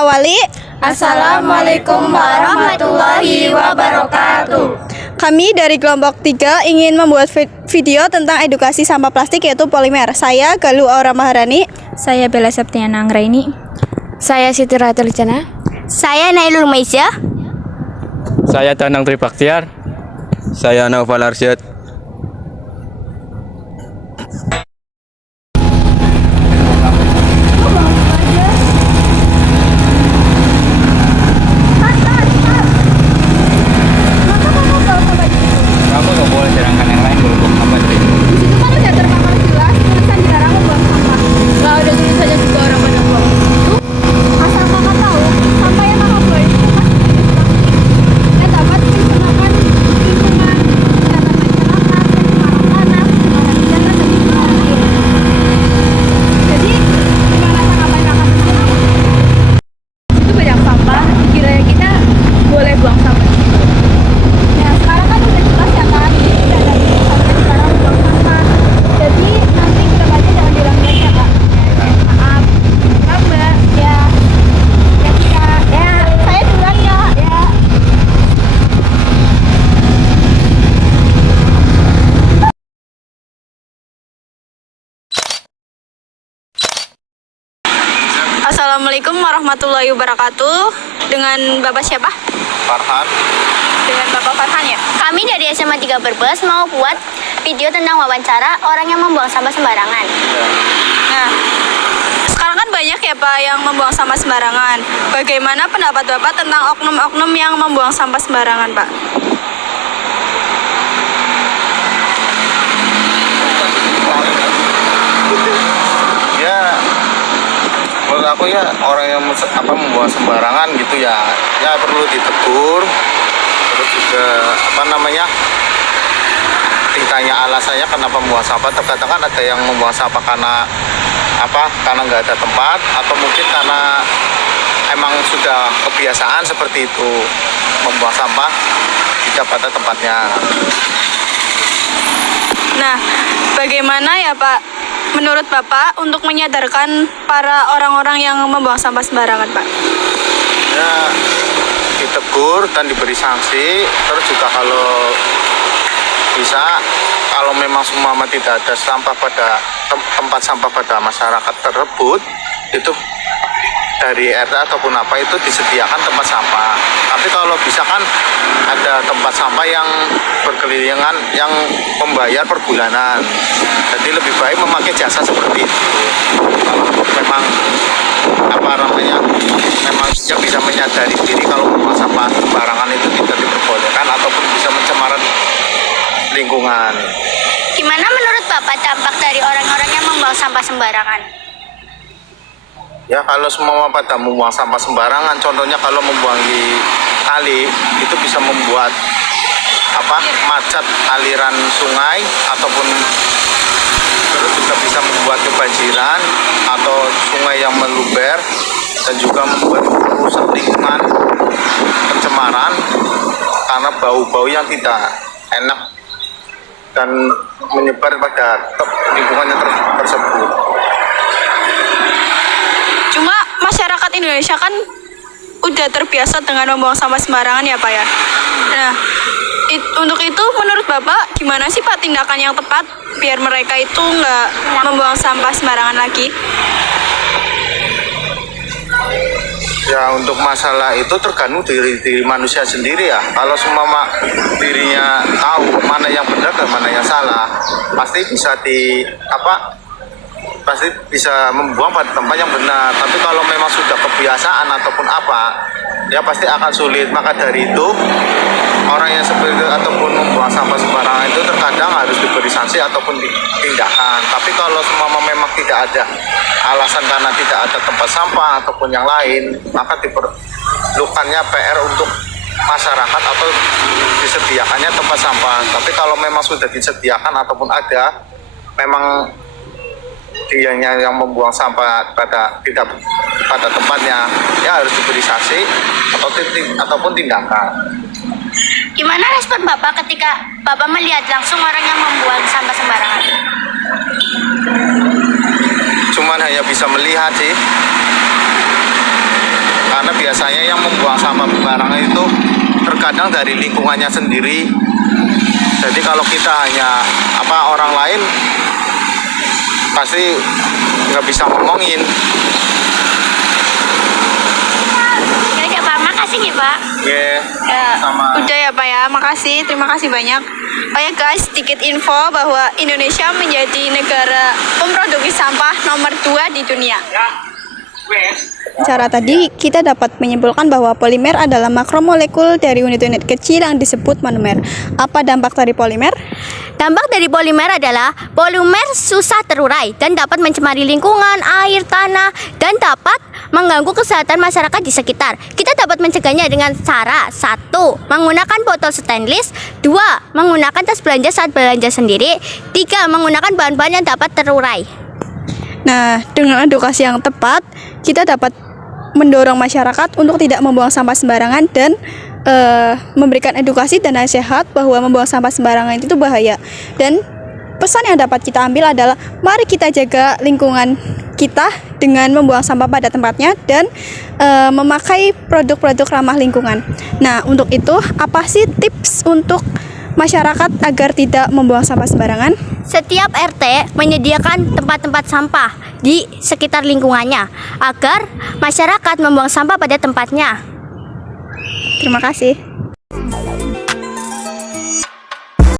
awali. Assalamualaikum warahmatullahi wabarakatuh. Kami dari kelompok 3 ingin membuat video tentang edukasi sampah plastik yaitu polimer. Saya Galuh Aura Maharani. Saya Bella Septiana Anggraini. Saya Siti Rahatul Jana. Saya Nailul Maisya. Saya Danang Tribaktiar. Saya Naufal Arsyad. Kamu nggak boleh sedangkan yang lain dulu buang sampah dari itu. Di situ kan udah terpampang jelas tulisan dilarang membuang sampah. Lah udah tulisannya juga orang pada buang itu. Asal kakak tahu, sampah yang kakak buang itu pasti dan dapat mencemarkan lingkungan, kesehatan masyarakat, pencemaran tanah, pencemaran udara dan pencemaran air. Jadi gimana tanggapan kakak tentang itu banyak sampah? Kiranya kita boleh buang sampah di situ. Nah sekarang kan udah jelas ya kan, udah ada tulisannya dilarang buang sampah. Jadi nanti kedepannya jangan diulang-ulang ya kak. Maaf, maaf mbak. Ya, ya kita, ya saya duluan ya. Ya. Assalamualaikum warahmatullahi wabarakatuh. Dengan Bapak siapa? Farhan. Dengan Bapak Farhan ya? Kami dari SMA 3 Brebes mau buat video tentang wawancara orang yang membuang sampah sembarangan. Nah, sekarang kan banyak ya Pak yang membuang sampah sembarangan. Bagaimana pendapat Bapak tentang oknum-oknum yang membuang sampah sembarangan Pak? Ya, menurut aku ya orang yang membuang sembarangan gitu ya perlu ditegur. Terus juga ditanya alasannya kenapa membuang sampah. Terkadang kan ada yang membuang sampah karena nggak ada tempat, atau mungkin karena emang sudah kebiasaan seperti itu membuang sampah tidak pada tempatnya. Nah, bagaimana ya Pak, menurut Bapak untuk menyadarkan para orang-orang yang membuang sampah sembarangan Pak? Ya, ditegur dan diberi sanksi. Terus juga kalau bisa, kalau memang semua tidak ada sampah pada tempat sampah pada masyarakat tersebut, itu dari RT ataupun apa itu disediakan tempat sampah. Tapi kalau bisa kan ada tempat sampah yang berkelilingan yang membayar per bulanan. Jadi lebih baik memakai jasa seperti itu. Kalau memang memang dia bisa menyadari diri kalau membuang sampah sembarangan itu tidak diperbolehkan ataupun bisa mencemari lingkungan. Gimana menurut Bapak dampak dari orang-orang yang membuang sampah sembarangan? Ya, kalau semua pada membuang sampah sembarangan, contohnya kalau membuang di kali, itu bisa membuat macet aliran sungai, ataupun terus juga bisa membuat kebanjiran atau sungai yang meluber, dan juga membuat rusak lingkungan, pencemaran karena bau-bau yang tidak enak dan menyebar pada lingkungan yang tersebut. Cuma masyarakat Indonesia kan udah terbiasa dengan membuang sampah sembarangan ya Pak ya. Nah, untuk itu menurut Bapak gimana sih Pak tindakan yang tepat biar mereka itu nggak membuang sampah sembarangan lagi? Ya, untuk masalah itu tergantung diri manusia sendiri ya. Kalau semua dirinya tahu mana yang benar dan mana yang salah, pasti bisa membuang pada tempat yang benar. Tapi kalau memang sudah kebiasaan ataupun ya pasti akan sulit. Maka dari itu orang yang seperti itu ataupun membuang sampah sembarangan itu terkadang harus diberi sanksi ataupun tindakan. Tapi kalau semua memang tidak ada alasan karena tidak ada tempat sampah ataupun yang lain, maka diperlukannya PR untuk masyarakat atau disediakannya tempat sampah. Tapi kalau memang sudah disediakan ataupun ada, memang dianya yang membuang sampah tidak pada tempatnya, ya harus diberi sanksi ataupun tindakan. Gimana respon Bapak ketika Bapak melihat langsung orang yang membuang sampah sembarangan? Cuman hanya bisa melihat sih, biasanya yang membuang sampah sembarangan itu terkadang dari lingkungannya sendiri. Jadi kalau kita hanya orang lain pasti nggak bisa ngomongin. Ya Pak, makasih nih Pak. Ya, Sama. udah ya Pak ya, makasih, terima kasih banyak. Oh ya guys, sedikit info bahwa Indonesia menjadi negara pemproduksi sampah nomor 2 di dunia. Cara tadi kita dapat menyimpulkan bahwa polimer adalah makromolekul dari unit-unit kecil yang disebut monomer. Apa dampak dari polimer? Dampak dari polimer adalah polimer susah terurai dan dapat mencemari lingkungan, air, tanah, dan dapat mengganggu kesehatan masyarakat di sekitar. Kita dapat mencegahnya dengan cara 1. Menggunakan botol stainless. 2. Menggunakan tas belanja saat belanja sendiri. 3. Menggunakan bahan-bahan yang dapat terurai. Nah, dengan edukasi yang tepat, kita dapat mendorong masyarakat untuk tidak membuang sampah sembarangan dan memberikan edukasi dan nasihat bahwa membuang sampah sembarangan itu bahaya. Dan pesan yang dapat kita ambil adalah mari kita jaga lingkungan kita dengan membuang sampah pada tempatnya dan memakai produk-produk ramah lingkungan. Nah, untuk itu apa sih tips untuk masyarakat agar tidak membuang sampah sembarangan? Setiap RT menyediakan tempat-tempat sampah di sekitar lingkungannya agar masyarakat membuang sampah pada tempatnya. Terima kasih.